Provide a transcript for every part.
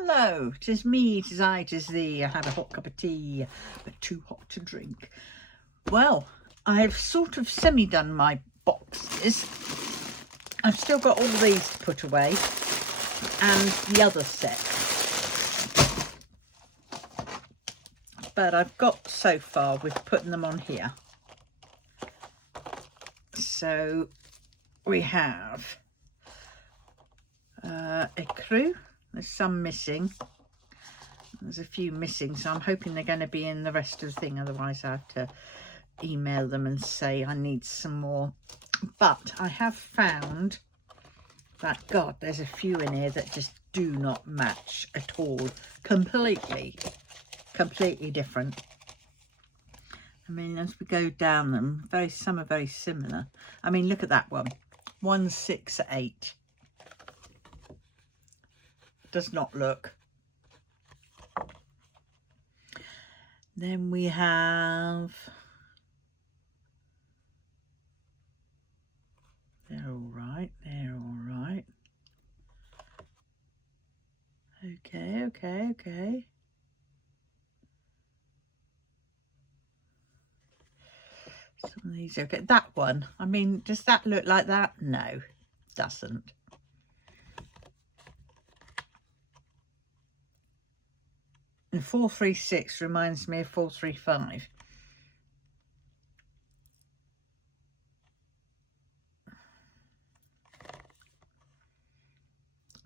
Hello, 'tis me, 'tis I, 'tis thee. I had a hot cup of tea, but too hot to drink. Well, I've sort of semi-done my boxes. I've still got all these to put away and the other set. But I've got so far with putting them on here. So we have ecru. There's some missing. There's a few missing, so I'm hoping they're going to be in the rest of the thing. Otherwise I have to email them and say I need some more. But I have found that, God, there's a few in here that just do not match at all. Completely different. I mean, as we go down them, some are very similar. I mean, look at that one. 168. Does not look. Then we have, they're all right, they're all right. Okay. Some of these are okay. That one, I mean, does that look like that? No, it doesn't. And 436 reminds me of 435.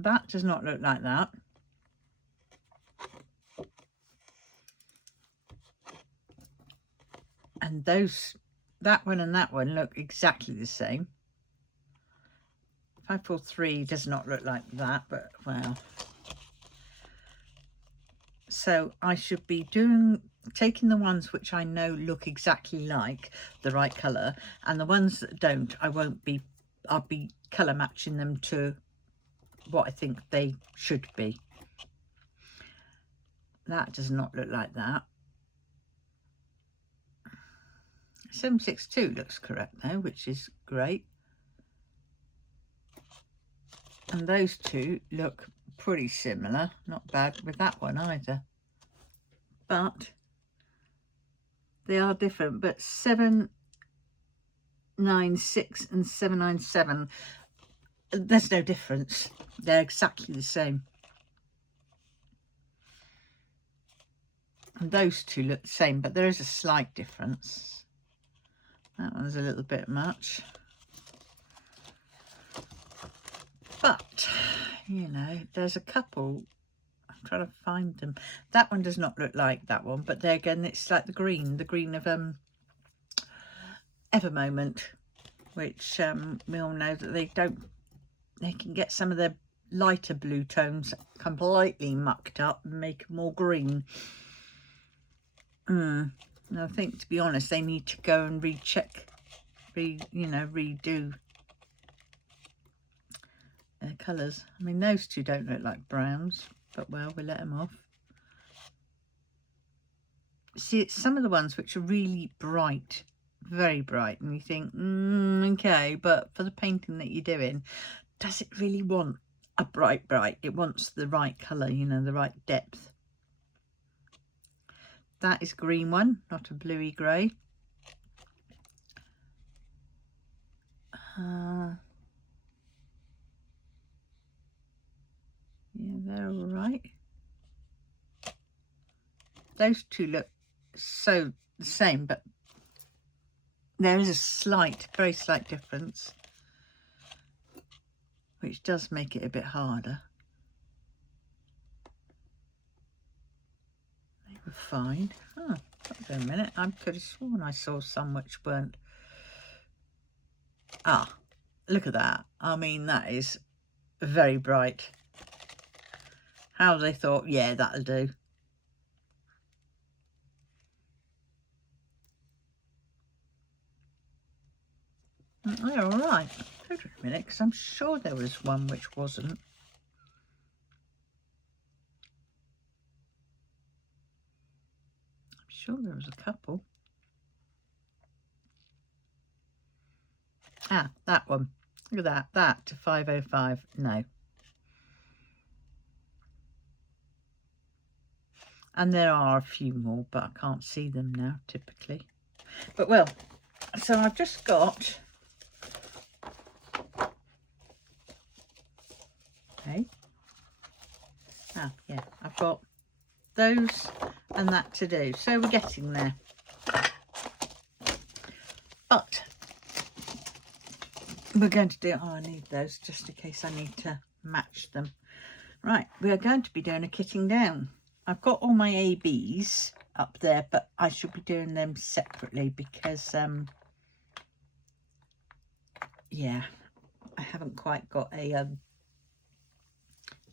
That does not look like that. And that one and that one look exactly the same. 543 does not look like that, but well. So I should be taking the ones which I know look exactly like the right colour, and the ones that don't, I'll be colour matching them to what I think they should be. That does not look like that. 762 looks correct though, which is great. And those two look pretty similar, not bad with that one either. But they are different. But 796 and 797, there's no difference. They're exactly the same. And those two look the same, but there is a slight difference. That one's a little bit much. But, you know, there's a couple. I'm trying to find them. That one does not look like that one, but there again, it's like the green of Evermoment, which we all know that they can get some of their lighter blue tones completely mucked up and make them more green. And I think, to be honest, they need to go and recheck, redo their colours. I mean, those two don't look like browns, but well, we'll let them off. See, it's some of the ones which are really bright, very bright, and you think, okay, but for the painting that you're doing, does it really want a bright? It wants the right colour, you know, the right depth. That is green one, not a bluey grey. Yeah, they're all right. Those two look so the same, but there is a very slight difference, which does make it a bit harder. They were fine. Oh, wait a minute. I could have sworn I saw some which weren't. Ah, look at that. I mean, that is very bright. How they thought, yeah, that'll do. They're all right. Hold on a minute, because I'm sure there was one which wasn't. I'm sure there was a couple. Ah, that one. Look at that. That to 505. No. And there are a few more, but I can't see them now typically. But well, so I've just got, okay, yeah, I've got those and that to do. So we're getting there. But we're going to do, I need those just in case I need to match them. Right, we are going to be doing a kitting down. I've got all my ABs up there, but I should be doing them separately because, yeah, I haven't quite got a,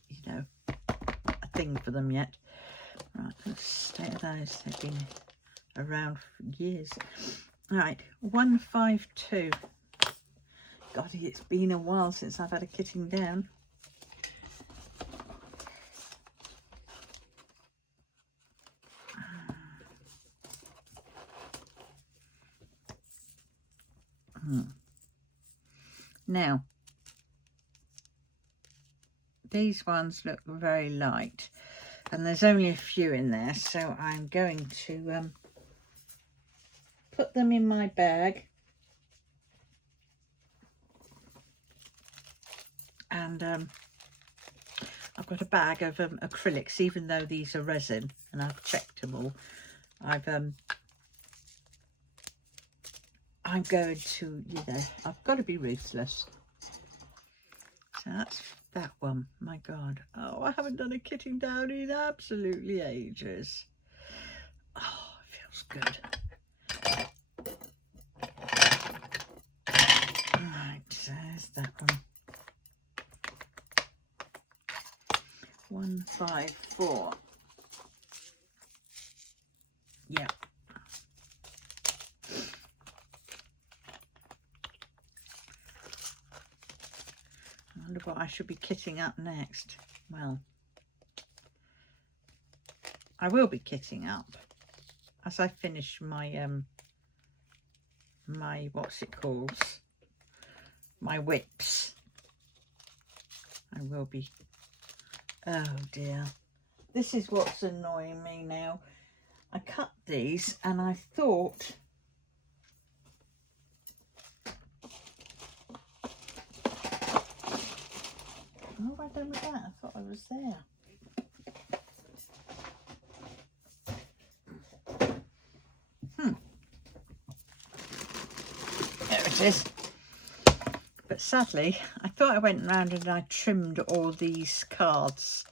you know, a thing for them yet. Right, let's stay with those. They've been around for years. Right, 152. God, it's been a while since I've had a kitting down. Now, these ones look very light, and there's only a few in there, so I'm going to put them in my bag, and I've got a bag of acrylics, even though these are resin, and I've checked them all. I'm going to, you know, I've got to be ruthless. So that's that one. My God. Oh, I haven't done a kitting down in absolutely ages. Oh, it feels good. Right, so there's that one. 154. Yeah. I wonder what I should be kitting up next. Well, I will be kitting up as I finish my my, what's it called, my whips. I will be. Oh dear, this is what's annoying me now. I cut these and I thought, what have I done with that? I thought I was there. There it is. But sadly, I thought I went round and I trimmed all these cards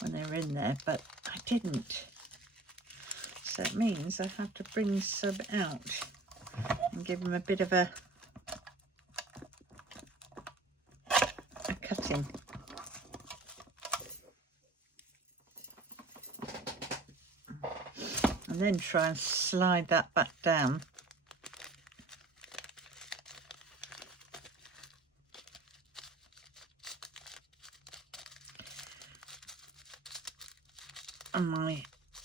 when they were in there, but I didn't. So it means I have to bring some out and give them a bit of a cutting. And then try and slide that back down. And my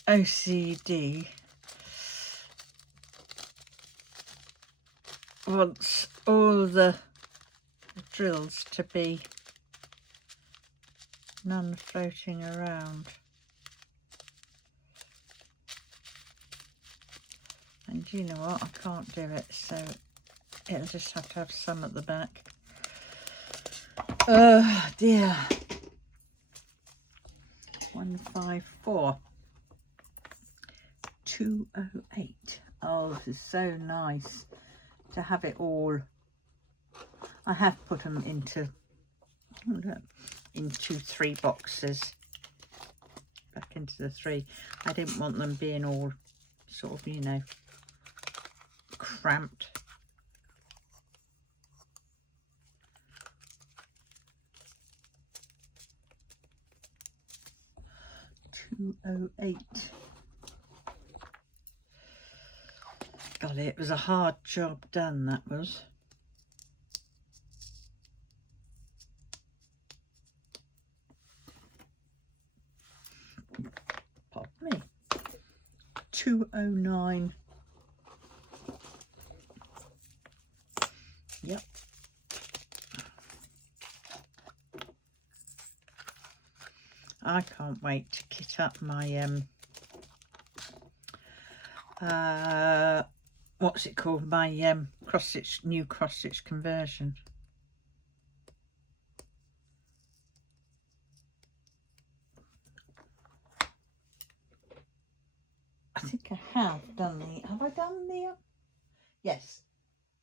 OCD wants all the drills to be none floating around. And you know what, I can't do it, so it'll just have to have some at the back. Oh dear. 154. 208. Oh, this is so nice to have it all. I have put them into 3 boxes, back into the 3. I didn't want them being all sort of, you know, cramped. $2.08. Golly, it was a hard job done, that was. Pardon me. 209. Yep. I can't wait to kit up my what's it called, my new cross stitch conversion. I think I have done have I done the, yes,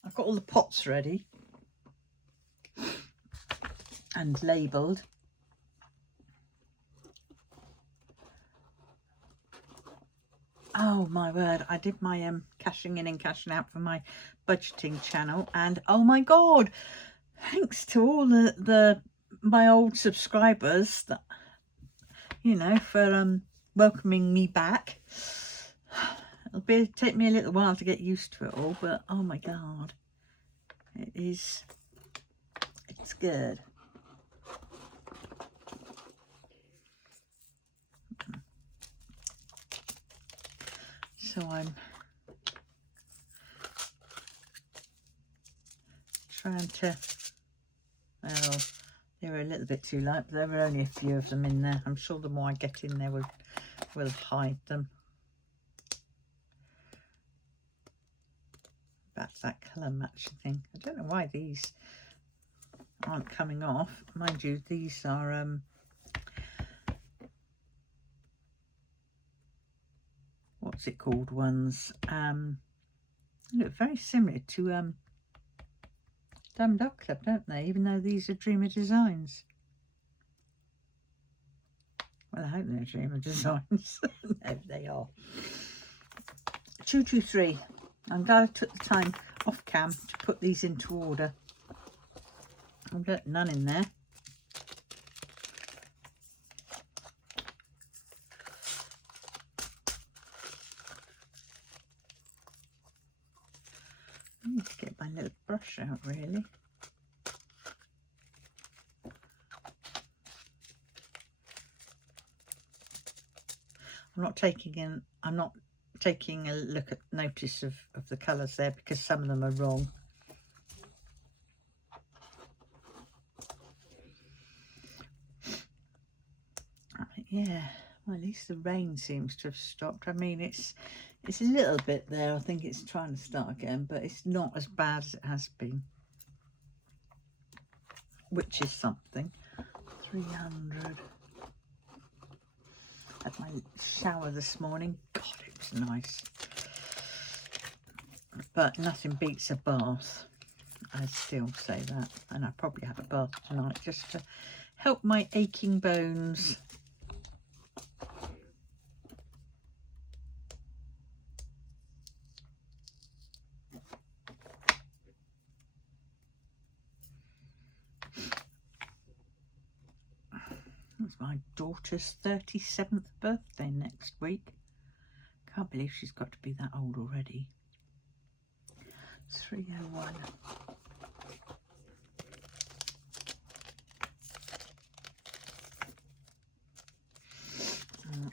I've got all the pots ready and labelled. Oh my word, I did my cashing in and cashing out for my budgeting channel, and oh my god, thanks to all my old subscribers that, you know, for welcoming me back. It'll take me a little while to get used to it all, but oh my god, it's good. So I'm trying to, well, they were a little bit too light, but there were only a few of them in there. I'm sure the more I get in there will hide them. That's that colour matching thing. I don't know why these aren't coming off. Mind you, these are what's it called ones, look very similar to Dumb Duck Club, don't they, even though these are Dreamer Designs. Well, I hope they're Dreamer Designs. No, they are. 223. I'm glad I took the time off cam to put these into order. I've got none in there. I need to get my little brush out, really. I'm not taking a look at notice of the colours there, because some of them are wrong. Yeah, well, at least the rain seems to have stopped. I mean, it's a little bit there. I think it's trying to start again, but it's not as bad as it has been, which is something. 300. Had my shower this morning. God, it was nice. But nothing beats a bath. I still say that. And I probably have a bath tonight just to help my aching bones. It's my daughter's 37th birthday next week. Can't believe she's got to be that old already. 301.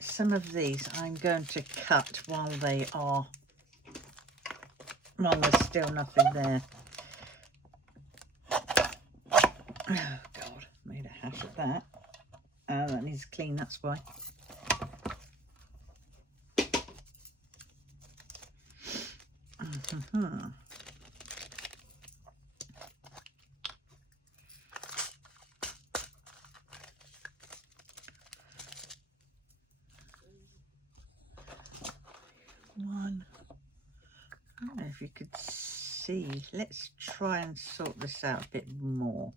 Some of these I'm going to cut while there's still nothing there. Oh God, made a hash of that. That needs clean, that's why. One. I don't know if you could see. Let's try and sort this out a bit more.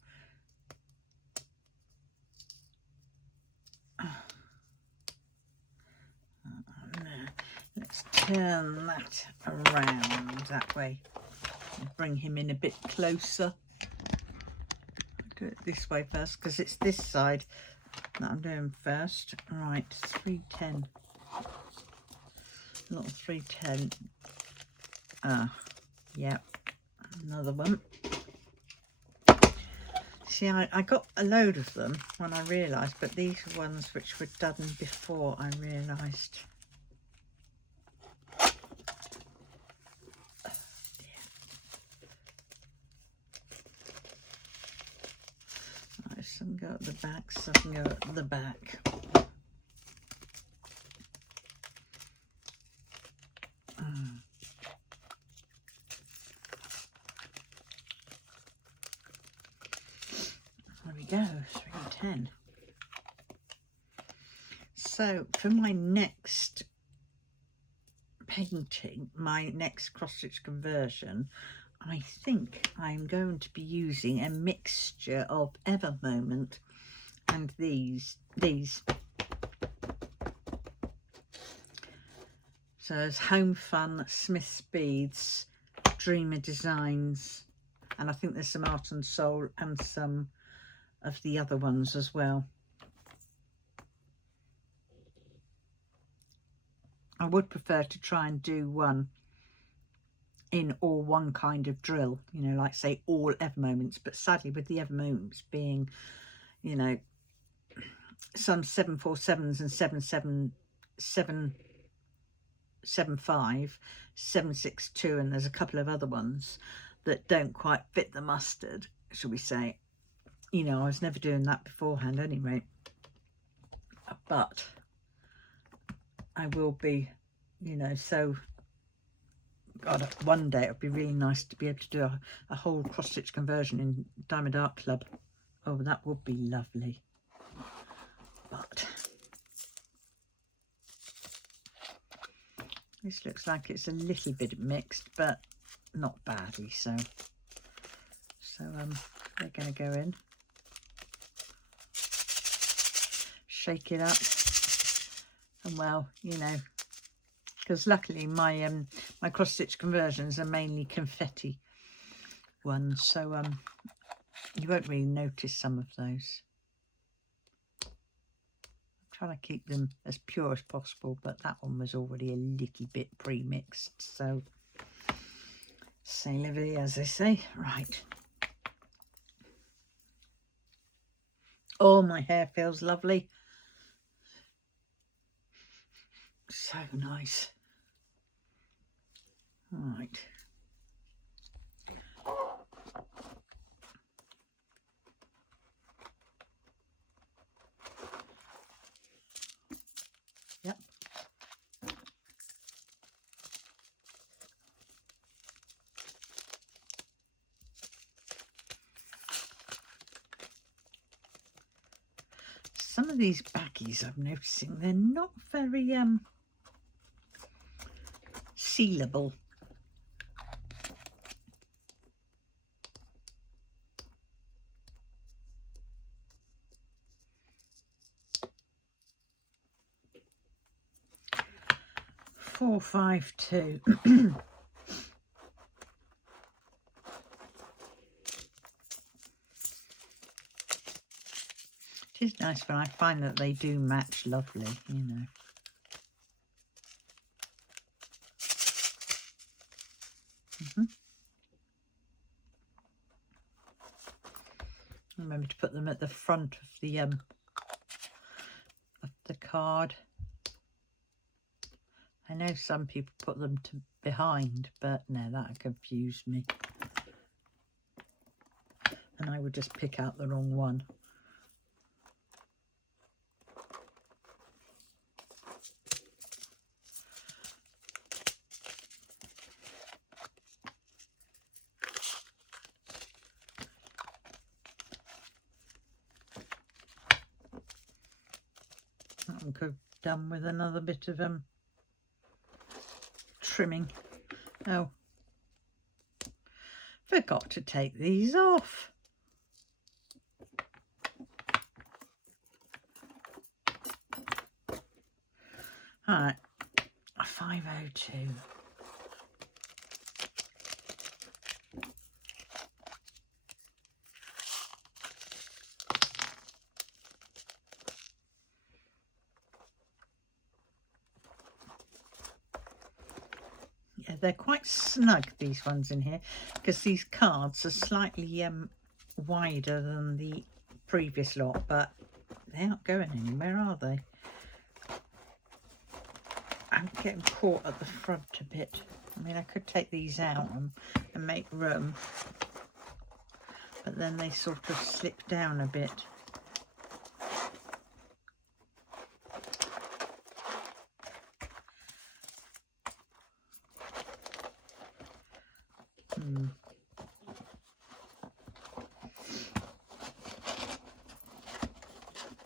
Let's turn that around that way and bring him in a bit closer. Do it this way first, because it's this side that I'm doing first. Right, 310. Not 310. Yep, another one. See, I got a load of them when I realised, but these are ones which were done before I realised. Right, some go at the back, some go at the back. So for my next painting, my next cross-stitch conversion, I think I'm going to be using a mixture of Ever Moment and these. So there's Home Fun, Smith's Beads, Dreamer Designs, and I think there's some Art and Soul and some of the other ones as well. I would prefer to try and do one in all one kind of drill, you know, like say all Ever Moments, but sadly with the Ever Moments being, you know, some 747s and 775, 762, and there's a couple of other ones that don't quite fit the mustard, shall we say. You know, I was never doing that beforehand anyway, but I will be, you know, so God, one day it would be really nice to be able to do a whole cross-stitch conversion in Diamond Art Club. Oh, that would be lovely. But this looks like it's a little bit mixed, but not badly so. So they're going to go in, shake it up, and well, you know, because luckily my my cross-stitch conversions are mainly confetti ones, so you won't really notice some of those. I'm trying to keep them as pure as possible, but that one was already a little bit pre-mixed, so c'est la vie, as they say. Right. Oh, my hair feels lovely. So nice. Right. Yep. Some of these baggies I'm noticing, they're not very sealable. Four, 5, 2. It is nice when I find that they do match lovely, you know. Remember to put them at the front of the card. I know some people put them to behind, but no, that confused me. And I would just pick out the wrong one. That one could have done with another bit of trimming. Oh, forgot to take these off. All right, 502. Yeah, they're quite snug, these ones in here, because these cards are slightly wider than the previous lot, but they aren't going anywhere, are they? I'm getting caught at the front a bit. I mean, I could take these out and make room, but then they sort of slip down a bit.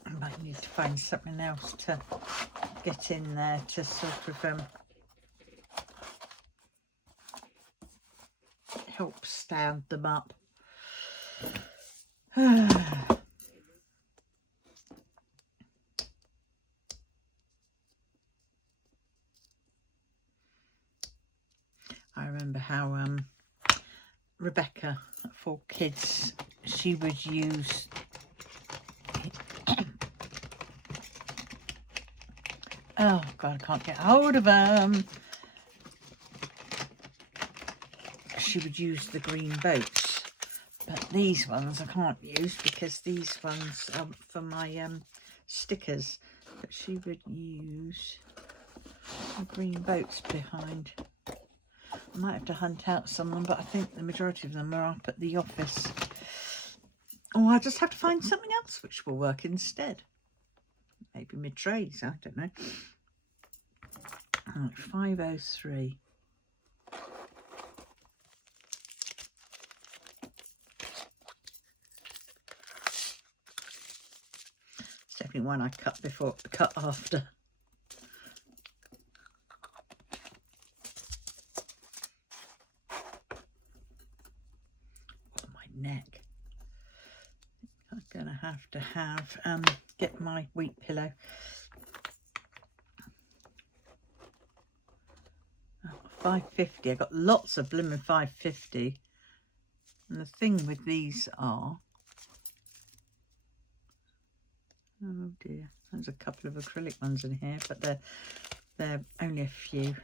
I might need to find something else to get in there to sort of help stand them up. I remember how Rebecca, for kids, she would use oh God, I can't get hold of them. She would use the green boats, but these ones I can't use because these ones are for my stickers. But she would use the green boats behind. I might have to hunt out some of them, but I think the majority of them are up at the office. Or I just have to find something else which will work instead. Maybe mid-trays, I don't know. Right, 503. It's definitely one I cut before, cut after. Oh, my neck. I'm gonna have get my wheat pillow. Oh, 550. I got lots of blooming 550. And the thing with these are, oh dear, there's a couple of acrylic ones in here, but they're only a few.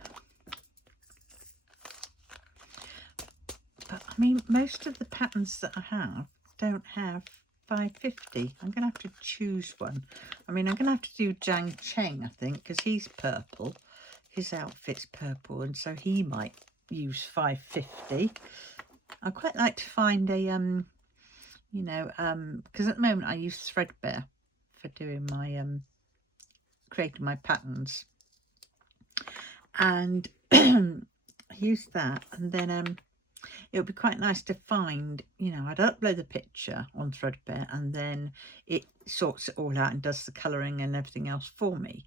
But I mean, most of the patterns that I have don't have 550. I'm going to have to choose one. I mean, I'm going to have to do Jang Cheng, I think, because he's purple. His outfit's purple, and so he might use 550. I'd quite like to find a, you know, because at the moment I use threadbare for doing my, creating my patterns. And I use that, and then it would be quite nice to find, you know, I'd upload the picture on Threadbare and then it sorts it all out and does the colouring and everything else for me.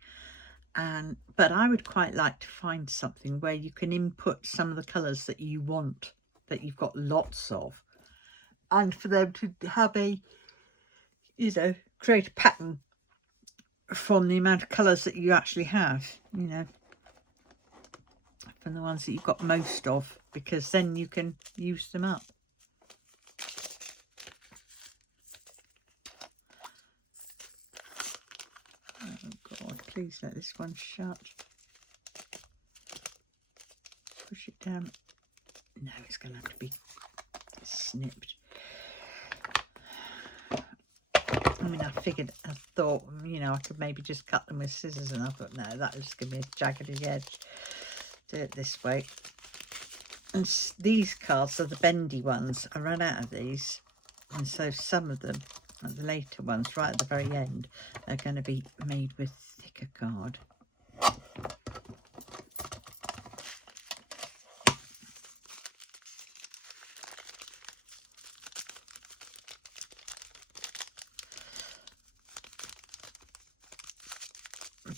But I would quite like to find something where you can input some of the colours that you want, that you've got lots of, and for them to have a, you know, create a pattern from the amount of colours that you actually have, you know, from the ones that you've got most of, because then you can use them up. Oh God, please let this one shut. Push it down. No, it's going to have to be snipped. I mean, I thought, you know, I could maybe just cut them with scissors, and I thought, no, that was going to be a jaggedy edge. Do it this way. And these cards are the bendy ones. I ran out of these, and so some of them, like the later ones right at the very end, are going to be made with thicker card.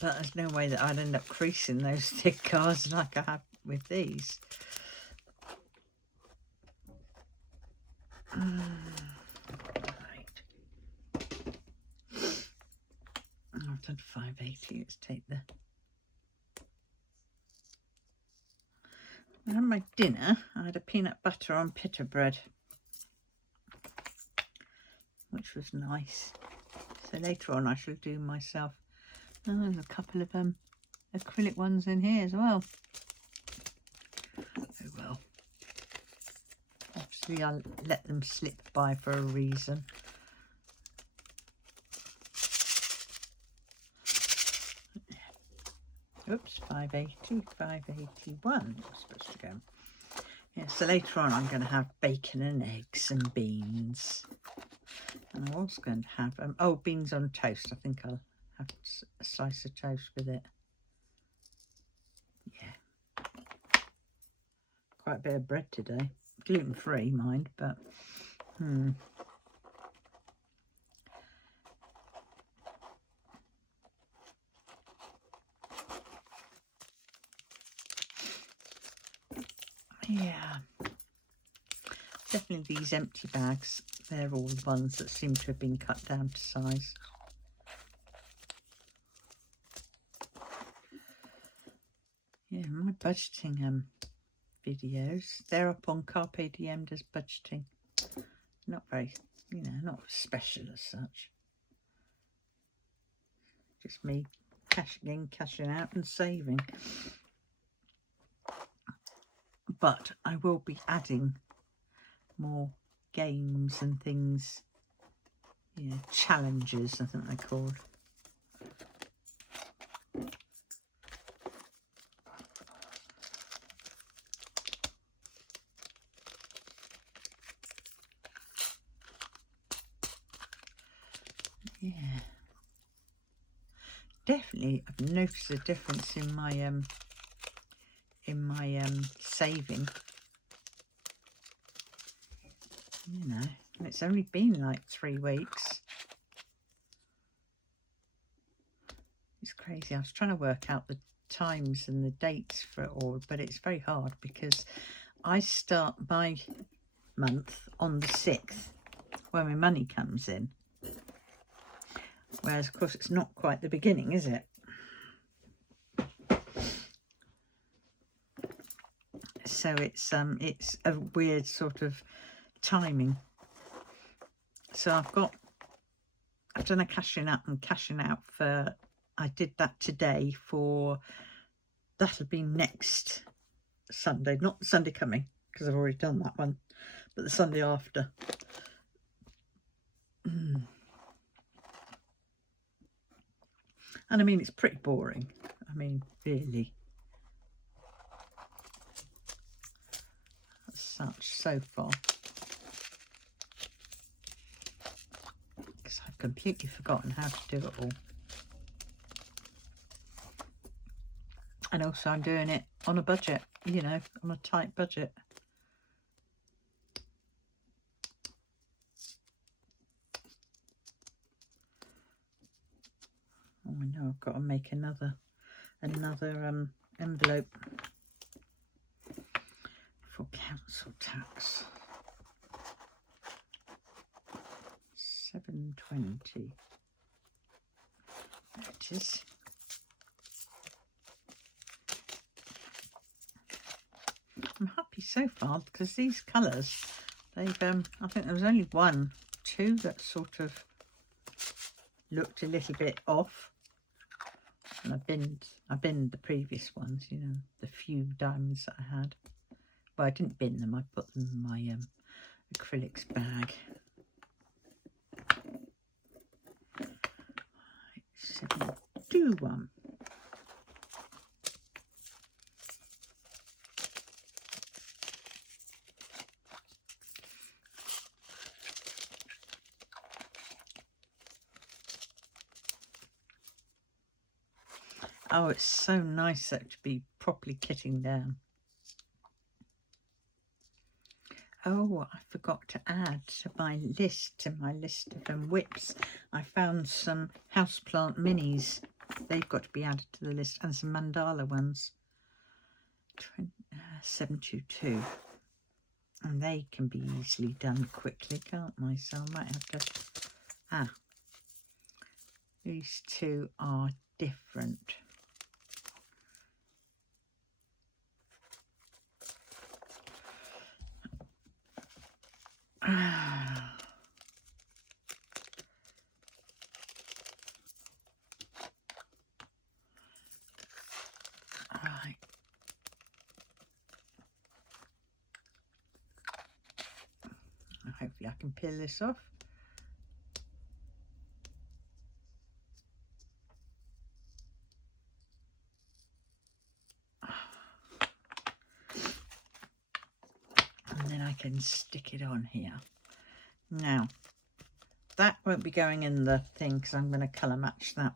But there's no way that I'd end up creasing those thick cards like I have with these. Right. I've done 580. Let's take the... When I had my dinner, I had a peanut butter on pita bread, which was nice. So later on I shall do myself. Oh, there's a couple of acrylic ones in here as well. Oh well. Obviously I'll let them slip by for a reason. Oops, 580, 581 was supposed to go. Yeah, so later on I'm going to have bacon and eggs and beans. And I'm also going to have, oh, beans on toast. I think I'll have a slice of toast with it. Yeah. Quite a bit of bread today. Gluten-free, mind, but Yeah, definitely these empty bags, they're all the ones that seem to have been cut down to size. Yeah, my budgeting videos, they're up on Carpe Diem does budgeting. Not very, you know, not special as such. Just me cashing in, cashing out and saving. But I will be adding more games and things, you know, challenges I think they're called. Yeah, definitely I've noticed a difference in my saving, you know, and it's only been like 3 weeks. It's crazy. I was trying to work out the times and the dates for it all, but it's very hard because I start my month on the 6th when my money comes in, whereas of course it's not quite the beginning, is it? So it's a weird sort of timing. So I've done a cashing up and cashing out for, I did that today for, that'll be next Sunday, not the Sunday coming because I've already done that one, but the Sunday after. And I mean, it's pretty boring. I mean, really. As such, so far. Because I've completely forgotten how to do it all. And also I'm doing it on a budget, you know, on a tight budget. Oh, I know I've got to make another envelope for council tax. 720. There it is. I'm happy so far because these colours, they've I think there was only 1, 2 that sort of looked a little bit off. And I binned the previous ones, you know, the few diamonds that I had. Well, I didn't bin them, I put them in my acrylics bag. Right, 721. Oh, it's so nice that to be properly kitting down. Oh, I forgot to add to my list of whips. I found some houseplant minis. They've got to be added to the list, and some mandala ones. 722. And they can be easily done quickly, can't they? So I might have to... these two are different. Right. Hopefully I can peel this off. And then I can stick it on here. Now, that won't be going in the thing because I'm going to colour match that.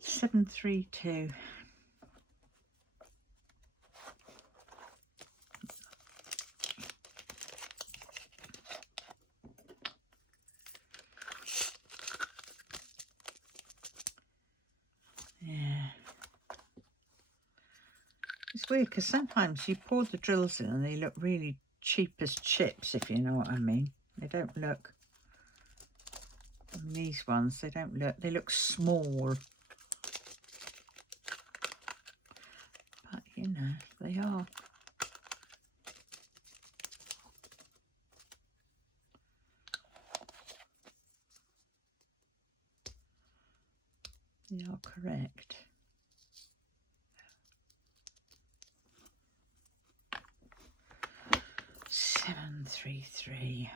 732. Yeah. It's weird because sometimes you pour the drills in and they look really cheap as chips, if you know what I mean. They don't look, these ones, they don't look, they look small. But, you know, they are. They are correct. Seven, 3, 3.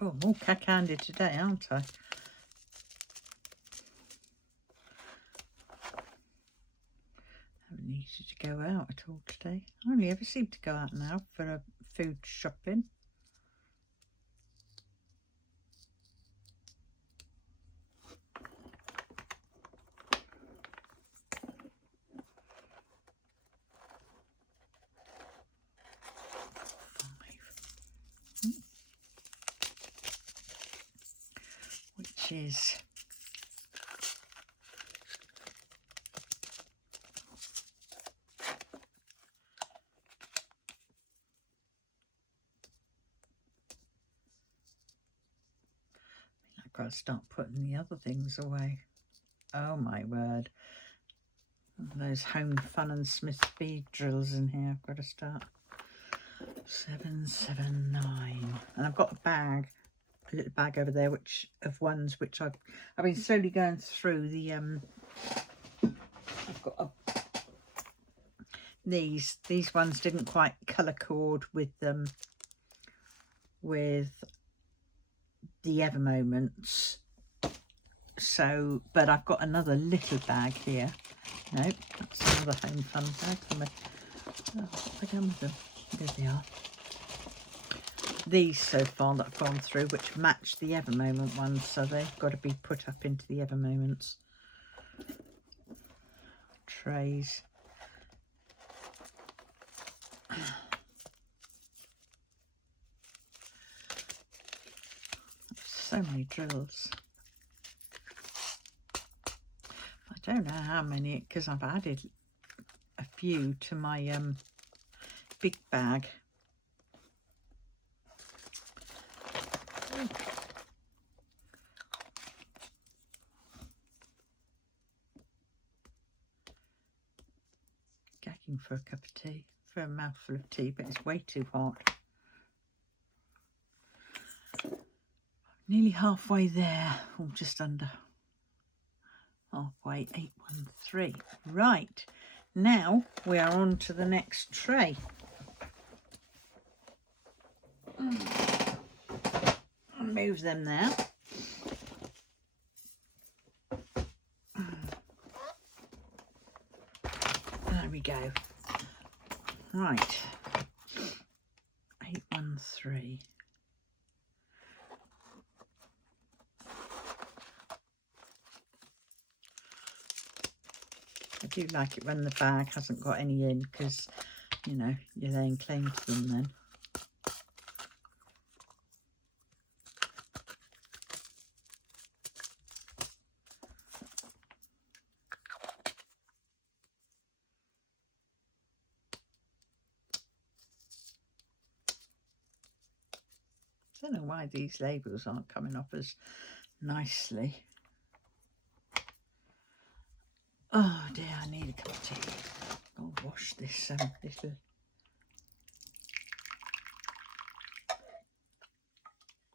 Oh, I'm all cack-handed today, aren't I? Haven't needed to go out at all today. I only ever seem to go out now for food shopping. Which is I've got to start putting the other things away. Oh my word. Those Home Fun and Smith speed drills in here. I've got to start. 7, 7, 9. And I've got a bag, a little bag over there, which of ones which I've been slowly going through the I've got these ones didn't quite colour cord with with the Ever Moments. So, but I've got another little bag here. No, that's another Home Fun bag. Oh, what have I done with them? There they are. These so far that I've gone through, which match the Ever Moment ones, so they've got to be put up into the Ever Moments trays. So many drills. I don't know how many, because I've added a few to my big bag. Gagging for a cup of tea, for a mouthful of tea, but it's way too hot. Nearly halfway there, or just under halfway. 813. Right, now we are on to the next tray. I'll move them there. There we go. Right, 813. I do like it when the bag hasn't got any in, because, you know, you're laying claim to them then. I don't know why these labels aren't coming off as nicely. Oh dear, I need a cup of tea. I'll wash this little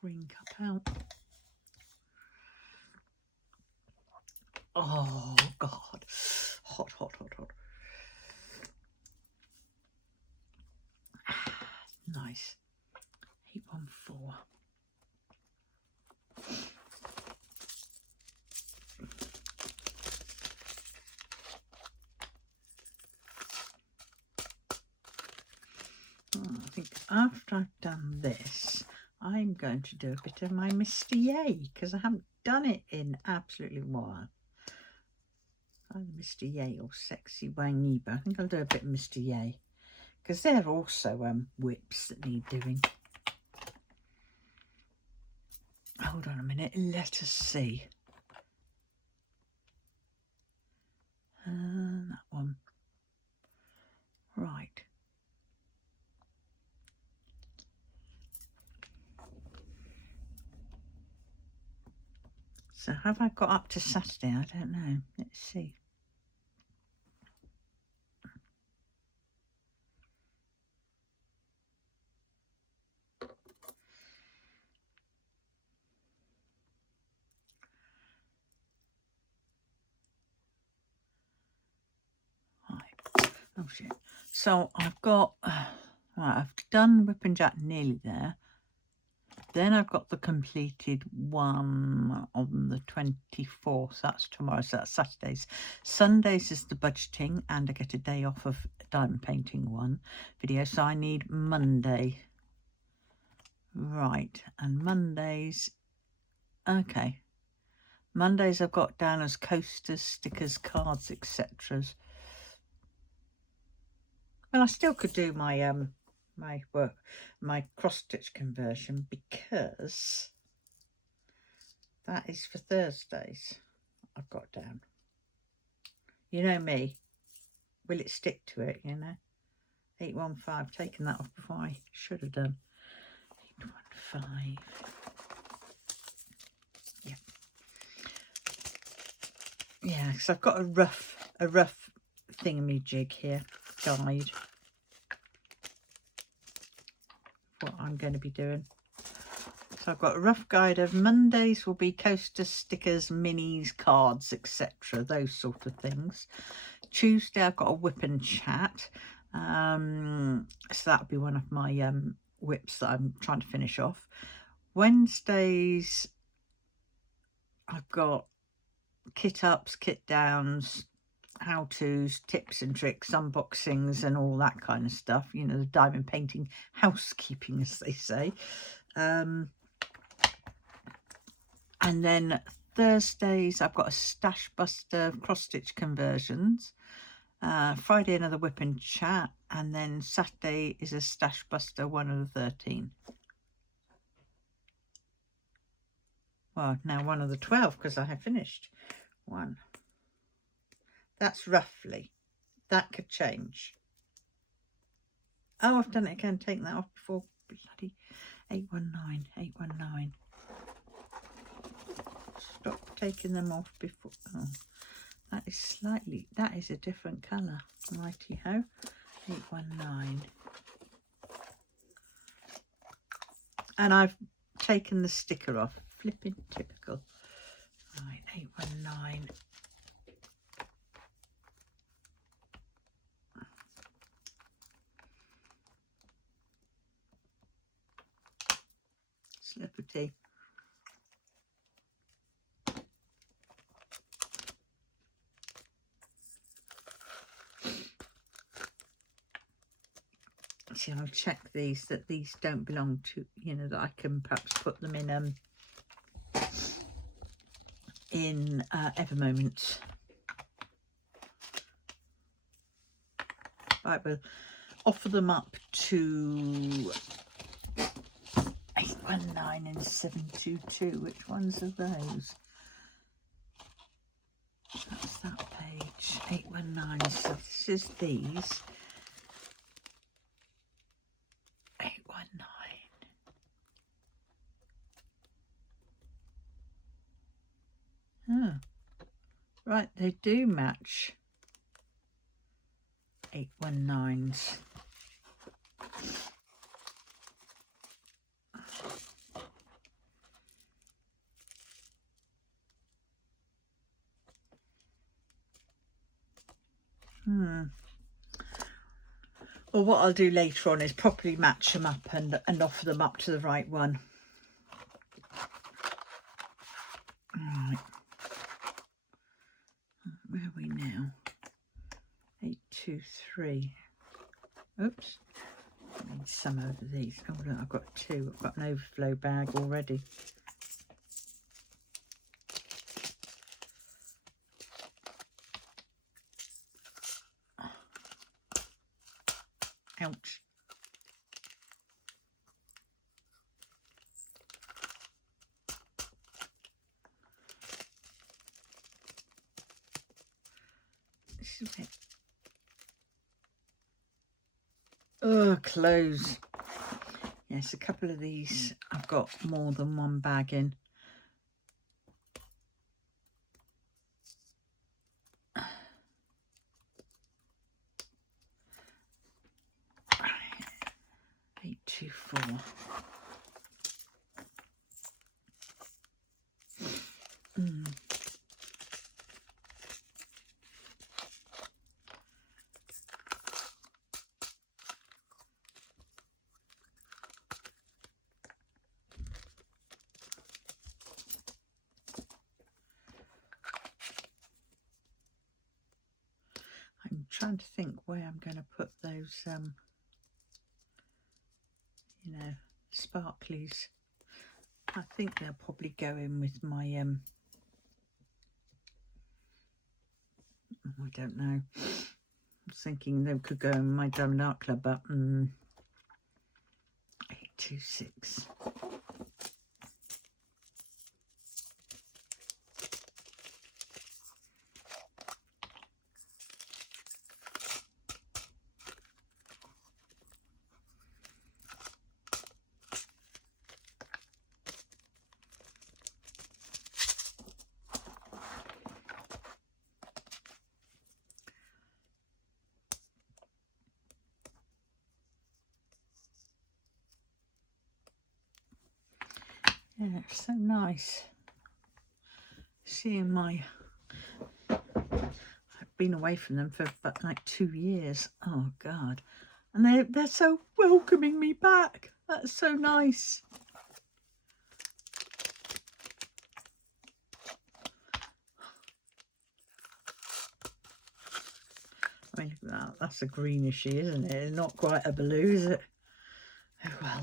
green cup out. Oh God, hot, hot, hot, hot. Nice. 814. I think after I've done this, I'm going to do a bit of my Mr. Yay, because I haven't done it in absolutely a while. Either Mr. Yay or Sexy Wangiba. I think I'll do a bit of Mr. Yay, because they're also whips that need doing. Hold on a minute, let us see. That one. Right. So have I got up to Saturday? I don't know. Let's see. Right. Oh shit. So I've got, right, I've done Whip and Jack nearly there. Then I've got the completed one on the 24th. That's tomorrow, so that's Saturdays. Sundays is the budgeting, and I get a day off of diamond painting one video. So I need Monday. Right, and Mondays, okay. Mondays I've got down as coasters, stickers, cards, etc. Well, I still could do my my cross stitch conversion, because that is for Thursdays. I've got down. You know me. Will it stick to it, you know? 815. Taken that off before I should have done. 815. Yeah. Yeah, because I've got a rough thingamajig here. Guide. What I'm going to be doing. So I've got a rough guide of Mondays will be coasters, stickers, minis, cards, etc. Those sort of things. Tuesday I've got a whip and chat. So that'll be one of my whips that I'm trying to finish off. Wednesdays I've got kit ups, kit downs, how-tos, tips and tricks, unboxings and all that kind of stuff. You know, the diamond painting housekeeping, as they say. And then Thursdays, I've got a Stash Buster cross-stitch conversions. Friday, another whip and chat. And then Saturday is a Stash Buster 1 of the 13. Well, now 1 of the 12, because I have finished 1. That's roughly. That could change. Oh, I've done it again. Taken that off before. Bloody 819, 819. Stop taking them off before. Oh, that is slightly, that is a different colour. Righty ho. 819. And I've taken the sticker off. Flipping typical. Right, 819. Slip of tea. See, I'll check these, that these don't belong to, you know, that I can perhaps put them in Evermoments. Right, we'll offer them up to 819 and 722. Which ones are those? That's that page. 819. So this is these. 819. Oh, right, they do match 819s. Well, what I'll do later on is properly match them up and offer them up to the right one. Right. Where are we now? 823. Oops. I need some over these. Oh, look, I've got 2. I've got an overflow bag already. Ouch. This is it. Oh, clothes. Yes, a couple of these I've got more than one bag in. Right. 824. I'm trying to think where I'm going to put those, you know, sparklies. I think they'll probably go in with my, I don't know. I was thinking they could go in my Diamond Art Club, but 826. Yeah, it's so nice seeing my, I've been away from them for about like 2 years. Oh God. And they're so welcoming me back. That's so nice. I mean, that's a grenishy, isn't it? It's not quite a blue, is it? Oh well.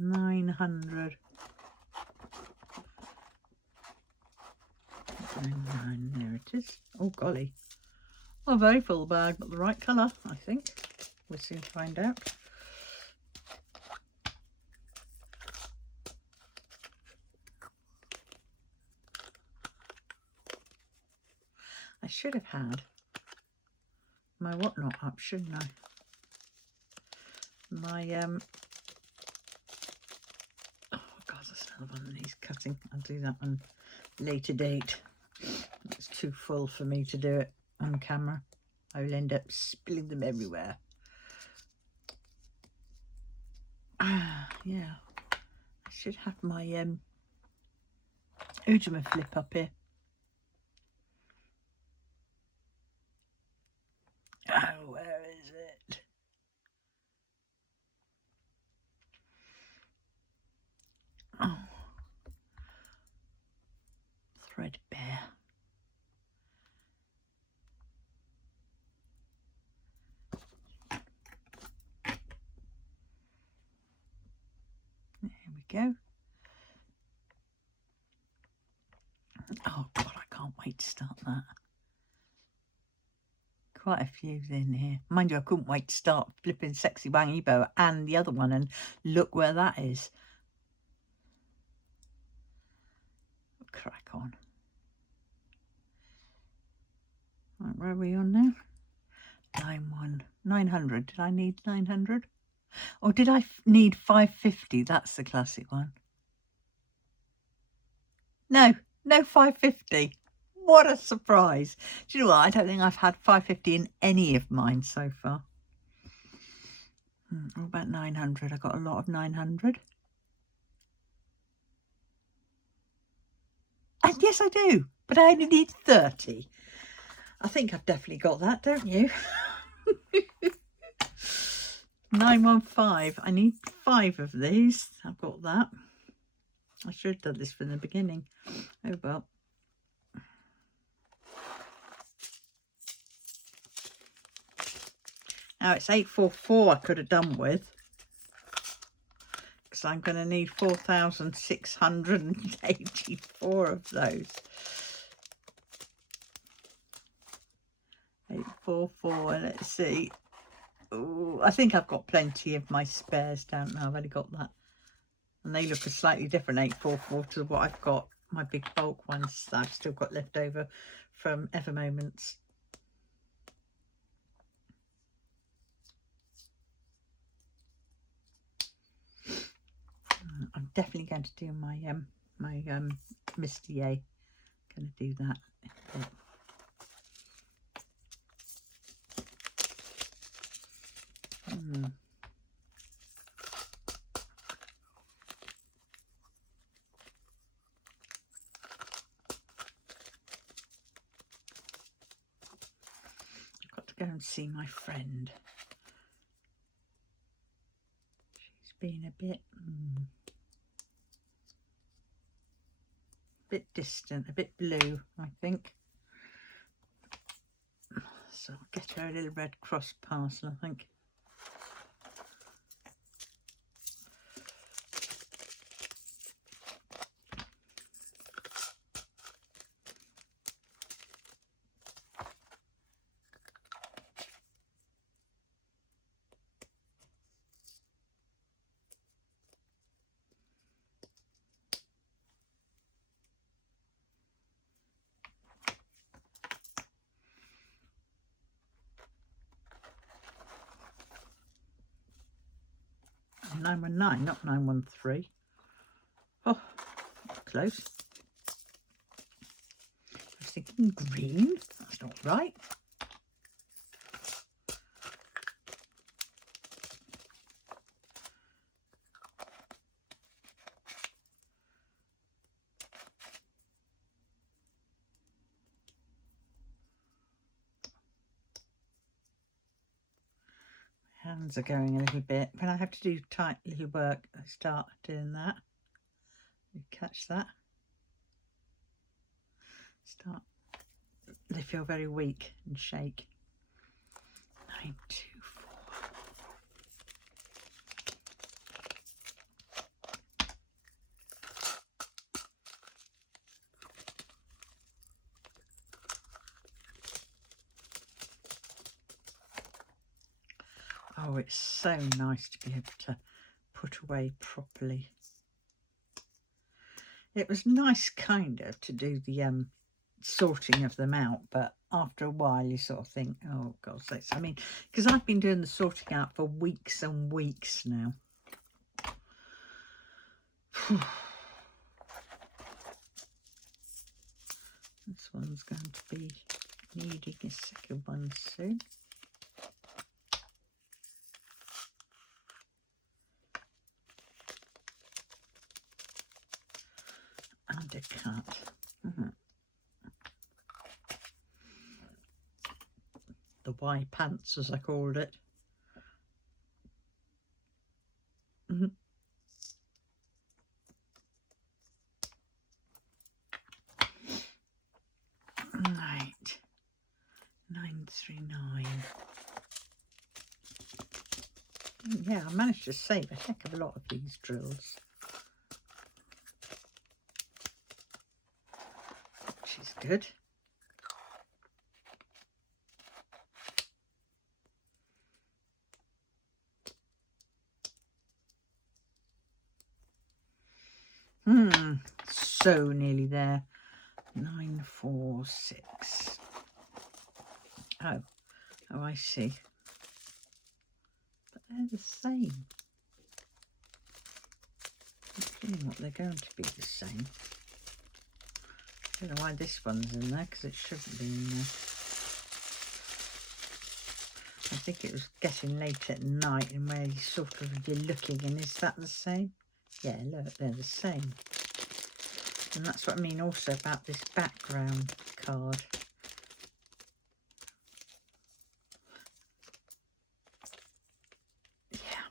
$900. 99, there it is. Oh golly. A very full bag, but the right colour, I think. We'll soon find out. I should have had my whatnot up, shouldn't I? My oh God, that's another one that needs cutting. I'll do that one later date. It's too full for me to do it on camera. I will end up spilling them everywhere. Yeah, I should have my Ujima flip up here. Oh, where is it? Oh, threadbare. There we go. Oh God, I can't wait to start that. Quite a few in here. Mind you, I couldn't wait to start flipping Sexy Wang Ebo and the other one, and look where that is. Crack on. Right, where are we on now? 900. Did I need 900? Or did I need 550? That's the classic one. No, 550. What a surprise. Do you know what? I don't think I've had 550 in any of mine so far. What about 900? I got a lot of 900. And yes, I do. But I only need 30. I think I've definitely got that, don't you? 915. I need 5 of these. I've got that. I should have done this from the beginning. Oh well. Now it's 844 I could have done with. Because cards. I'm going to need 4,684 of those. 844, let's see. Ooh, I think I've got plenty of my spares down now. I've only got that. And they look a slightly different 844 to what I've got, my big bulk ones that I've still got left over from Ever Moments. I'm definitely going to do my Misty A. Going to do that. I've got to go and see my friend. She's been a bit distant, a bit blue, I think. So I'll get her a little Red Cross parcel, I think. Oh, 919, not 913. Oh, close. I was thinking green. That's not right. Hands are going a little bit. When I have to do tight little work, I start doing that. You catch that? They feel very weak and shake. 924. Oh, it's so nice to be able to put away properly. It was nice kind of to do the sorting of them out, but after a while you sort of think, oh God's sakes. I mean, because I've been doing the sorting out for weeks and weeks now. This one's going to be needing a second one soon. Undercut. The Y pants, as I called it. Right. 939. Yeah, I managed to save a heck of a lot of these drills. Which is good. So nearly there. 946. Oh, I see. But they're the same. I'm feeling what they're going to be the same. I don't know why this one's in there, because it shouldn't be in there. I think it was getting late at night and where you sort of, you're looking, and is that the same? Yeah, look, they're the same. And that's what I mean also about this background card. Yeah.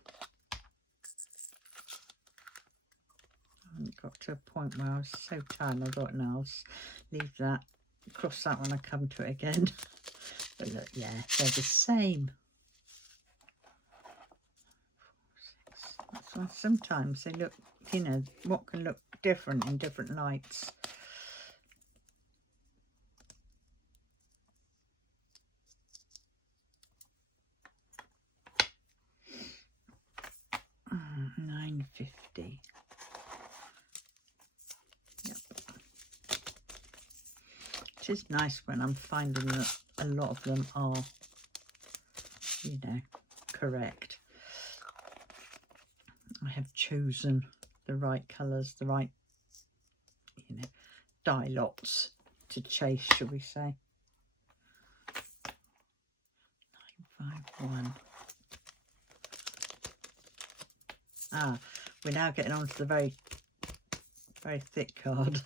I got to a point where I was so tired I thought, no, I'll leave that, cross that when I come to it again. But look, yeah, they're the same. 4, 6. That's why sometimes they look, you know, what can look different in different lights. £9.50. Yep. It is nice when I'm finding that a lot of them are, you know, correct. I have chosen the right colours, the right, you know, dye lots to chase, shall we say. 951. Ah, we're now getting on to the very, very thick card.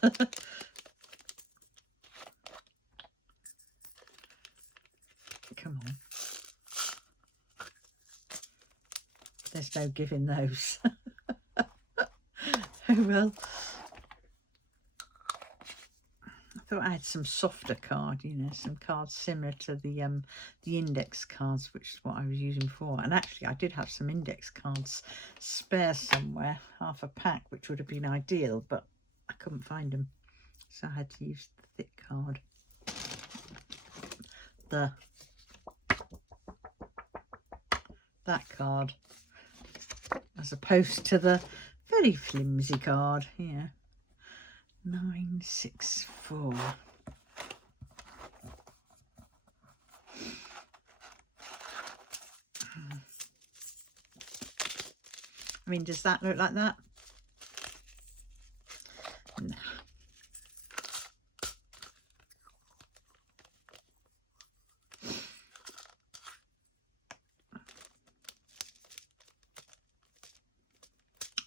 Come on. There's no giving those. Oh well. I thought I had some softer card, you know, some cards similar to the index cards, which is what I was using before. And actually I did have some index cards spare somewhere, half a pack, which would have been ideal, but I couldn't find them. So I had to use the thick card. That card, as opposed to the very flimsy card here. 964. I mean, does that look like that? No.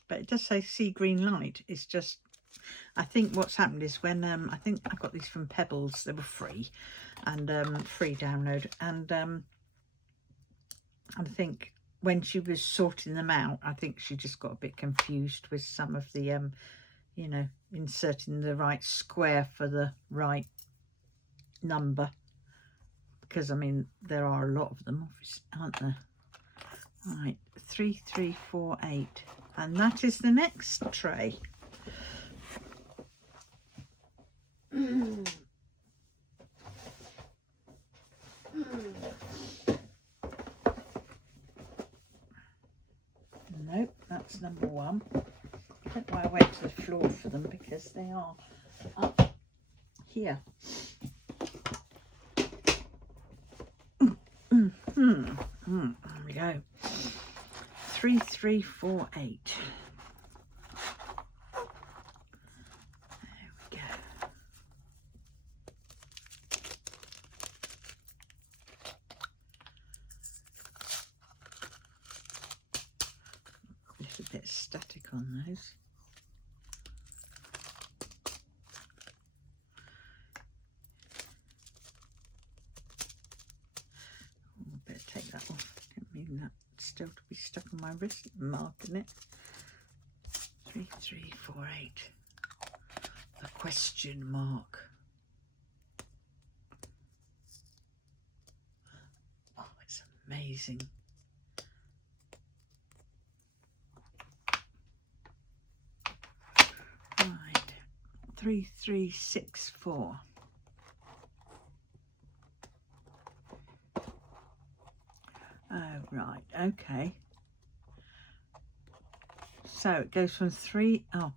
But it does say sea green light. It's just, I think what's happened is when I think I got these from Pebbles, they were free and free download, and I think when she was sorting them out, I think she just got a bit confused with some of the you know, inserting the right square for the right number, because I mean there are a lot of them, obviously, aren't there? Right, 3348, and that is the next tray. Nope, that's number one. I don't know why I went to the floor for them, because they are up here. There we go. 3348. There we go. A little bit static on those. Better take that off. Didn't mean that still to be stuck on my wrist, marking it. 3348. The question mark. Oh, it's amazing. Right, 3364. Oh, right, okay. So it goes from 3, oh.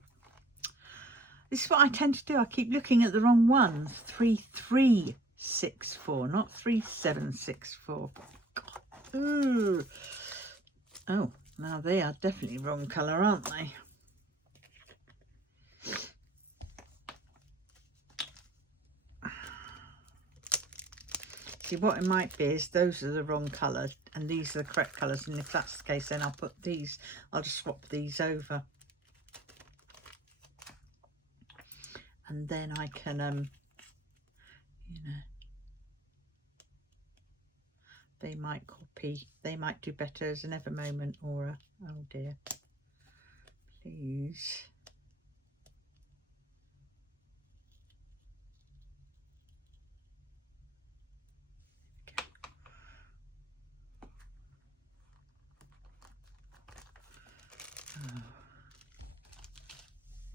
This is what I tend to do. I keep looking at the wrong ones. 3364, not 3764. Ooh. Oh, now they are definitely wrong colour, aren't they? See, what it might be is those are the wrong colour and these are the correct colours, and if that's the case, then I'll put these, I'll just swap these over, and then I can you know, they might copy, they might do better as an ever moment or a, oh dear, please.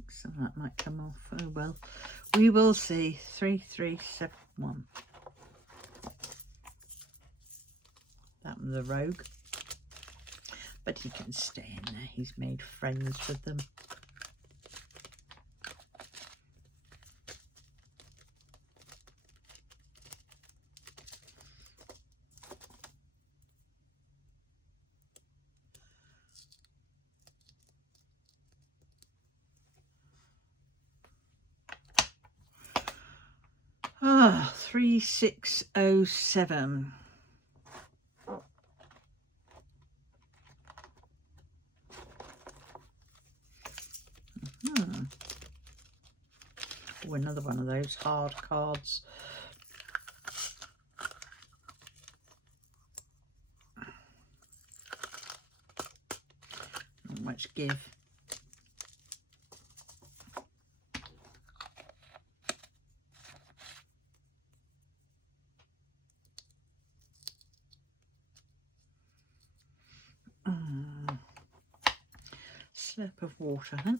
So that might come off. Oh well, we will see. 3371. That was a rogue, but he can stay in there. He's made friends with them. Ah, 3607. Oh, another one of those hard cards. Not much give. Slurp of water, huh?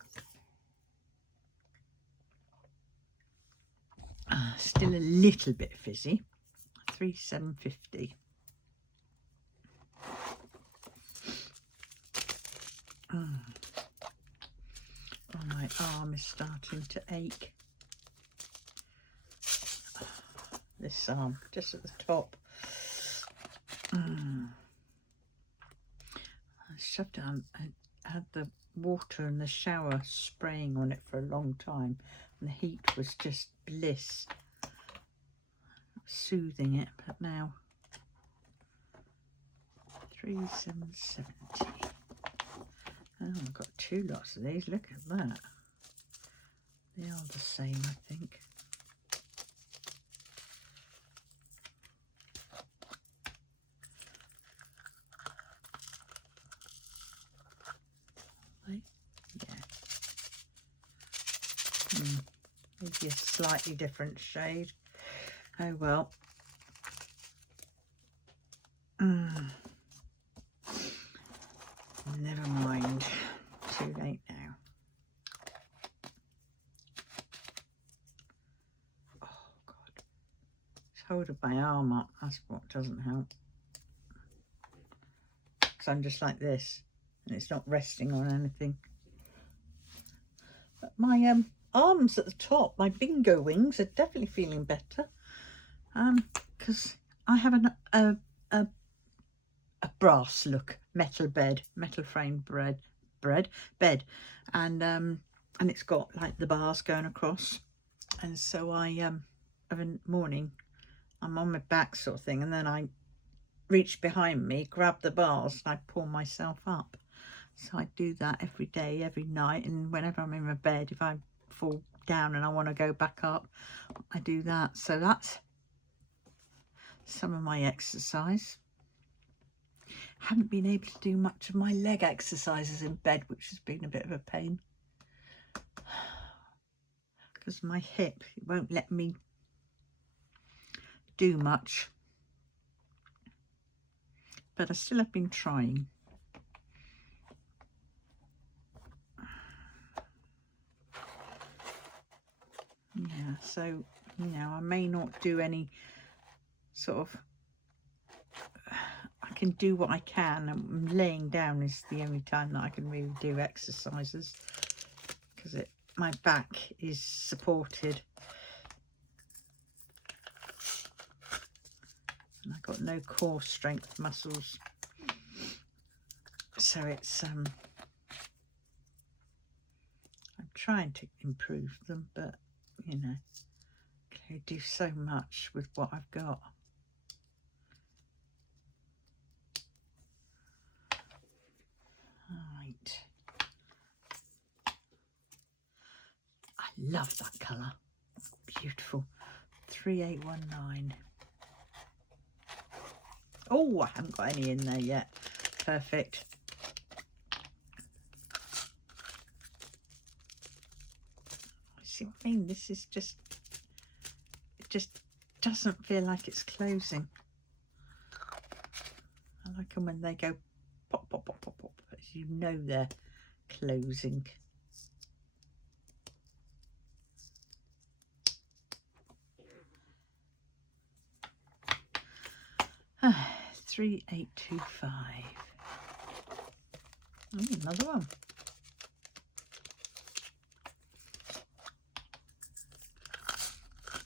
Still a little bit fizzy. 3750. Oh, my arm is starting to ache. This arm, just at the top. I shoved down. I had the water and the shower spraying on it for a long time, and the heat was just bliss. Soothing it, but now 3770. Oh, I've got two lots of these. Look at that. They are the same, I think. Yeah. Maybe a slightly different shade. Oh well. Never mind. Too late now. Oh God. It's holding my arm up. That's what doesn't help. Because I'm just like this. And it's not resting on anything. But my arms at the top, my bingo wings, are definitely feeling better. Because I have a brass look metal frame bed, and it's got like the bars going across, and so I of a morning I'm on my back sort of thing, and then I reach behind me, grab the bars, and I pull myself up. So I do that every day, every night, and whenever I'm in my bed, if I fall down and I want to go back up, I do that. So that's some of my exercise. Haven't been able to do much of my leg exercises in bed, which has been a bit of a pain, because my hip won't let me do much, but I still have been trying. Yeah, so I may not do any sort of, I can do what I can, and laying down is the only time that I can really do exercises, because my back is supported, and I've got no core strength muscles, so it's I'm trying to improve them, but you know, can only do so much with what I've got. Right. I love that colour. Beautiful. 3819. Oh, I haven't got any in there yet. Perfect. See what I mean? This is just, it just doesn't feel like it's closing. I like them when they go pop, pop, pop, pop, pop. As you know, they're closing. Ah, 3825. Another one.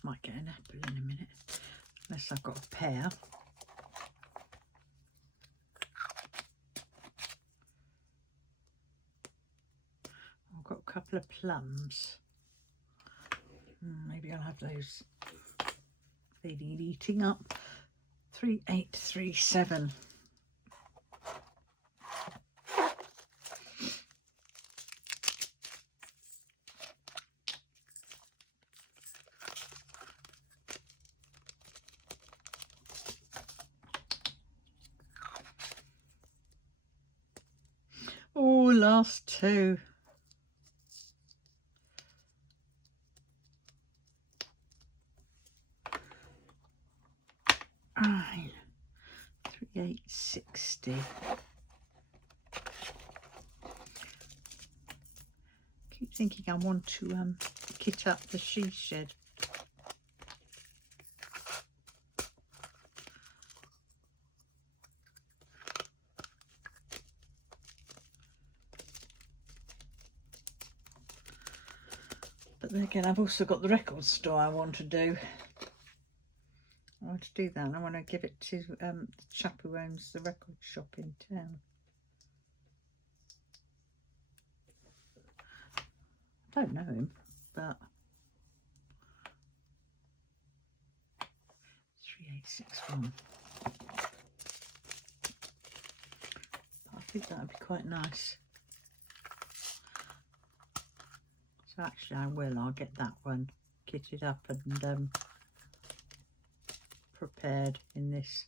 Might get an apple in a minute, unless I've got a pear. I've got a couple of plums. Maybe I'll have those. They need eating up. 3837. Oh, last two. Right, 3860. Keep thinking I want to kit up the she shed. But then again, I've also got the record store I want to do. I want to do that, and I want to give it to the chap who owns the record shop in town. I don't know him, but 3861. I think that would be quite nice. So actually I'll get that one kitted up and prepared in this.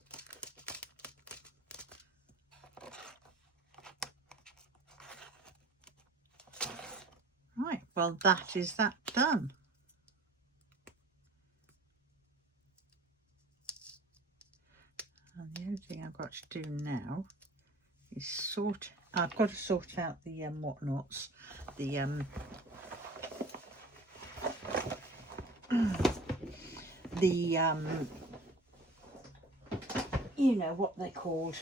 Right, well that is that done. And the only thing I've got to do now is I've got to sort out the whatnots, the you know what they're called,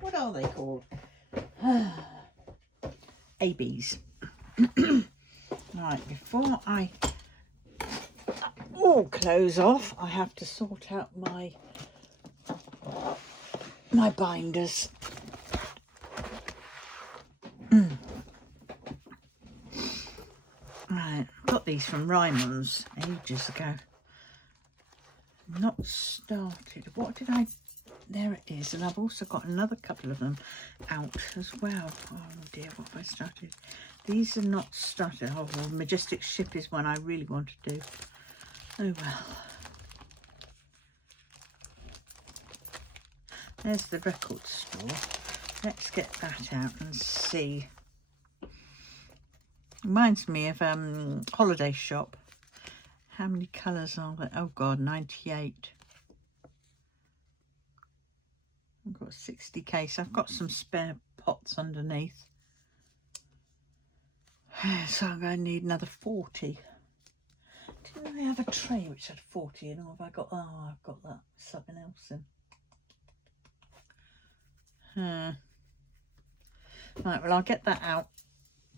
what are they called? ABs. Right, before I all close off, I have to sort out my binders. Right, got these from Ryman's ages ago. Not started. What did I... There it is. And I've also got another couple of them out as well. Oh dear, what have I started? These are not started. Oh, well, Majestic Ship is one I really want to do. Oh well. There's the record store. Let's get that out and see. Reminds me of Holiday Shop. How many colours are there? Oh God, 98. I've got 60 case. I've got some spare pots underneath. So I'm going to need another 40. Didn't I have a tray which had 40 in, or have I got... Oh, I've got that. Something else in. Right, well, I'll get that out.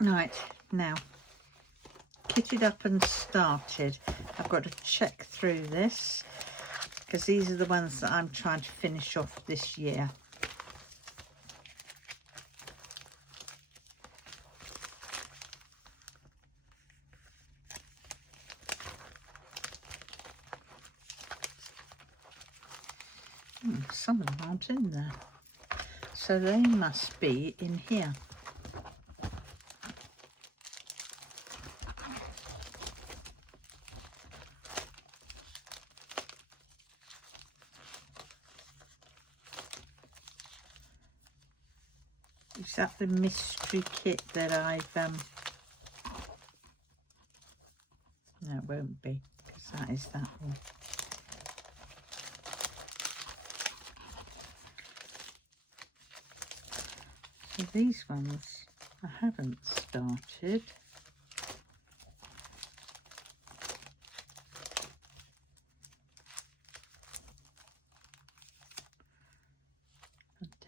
Right, now, kitted up and started. I've got to check through this, because these are the ones that I'm trying to finish off this year. Some of them aren't in there, so they must be in here. Is that the mystery kit that I've no, it won't be, because that is that one. So these ones I haven't started.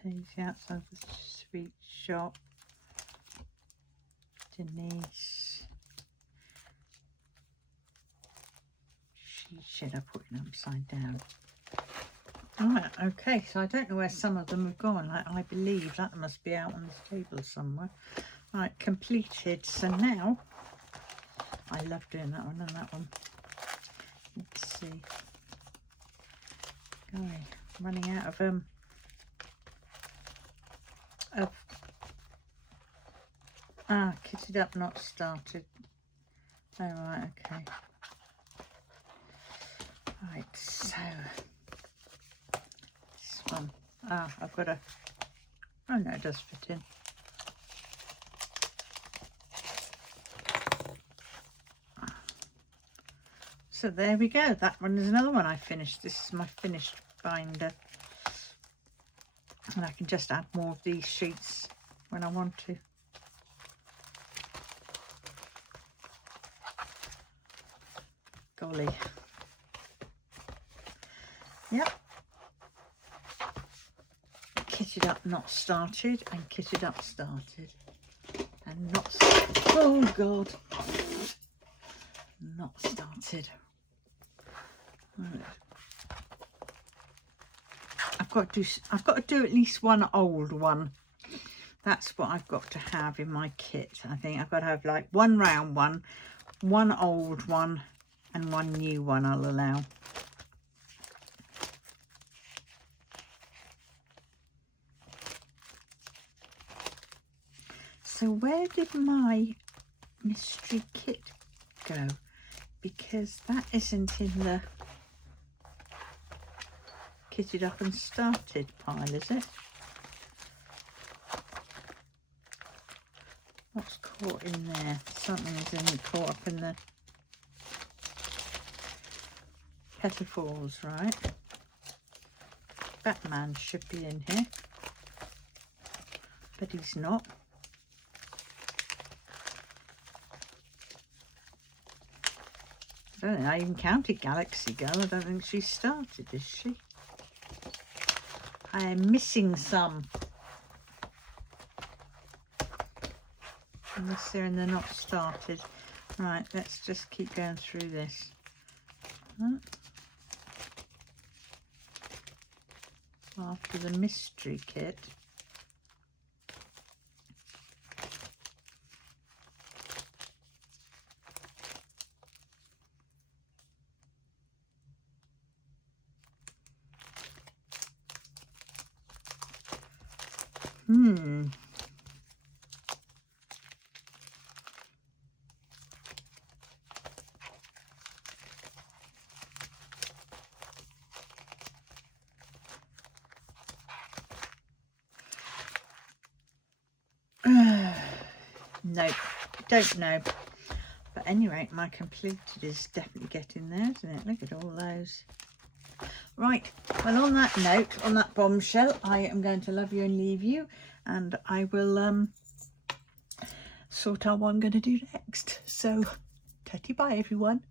Fantasia outside the sweet shop. Denise. She should have put it upside down. Right, okay, so I don't know where some of them have gone. I believe that must be out on this table somewhere. Right, completed. So now, I love doing that one and that one. Let's see. Golly, running out of kitted up, not started. Oh, right, okay. Right, so this one. I've got a, oh no, it does fit in. So there we go. That one is another one I finished. This is my finished binder. And I can just add more of these sheets when I want to. Golly. Yep. Kitted up, not started, and kitted up, started. And not, oh God, not started. Right. I've got to do at least one old one. That's what I've got to have in my kit. I think I've got to have like one round one, one old one, and one new one I'll allow. So where did my mystery kit go? Because that isn't in the kitted up and started pile, is it? What's caught in there? Something is caught up in the petafores, right? Batman should be in here, but he's not. I don't think I even counted Galaxy Girl. I don't think she started, is she? I am missing some. Unless they're in the not started. Right, let's just keep going through this. After the mystery kit. Nope, don't know. But anyway, my completed is definitely getting there, isn't it? Look at all those. Right, well, on that note, on that bombshell, I am going to love you and leave you, and I will sort out what I'm going to do next. So, tatty bye, everyone.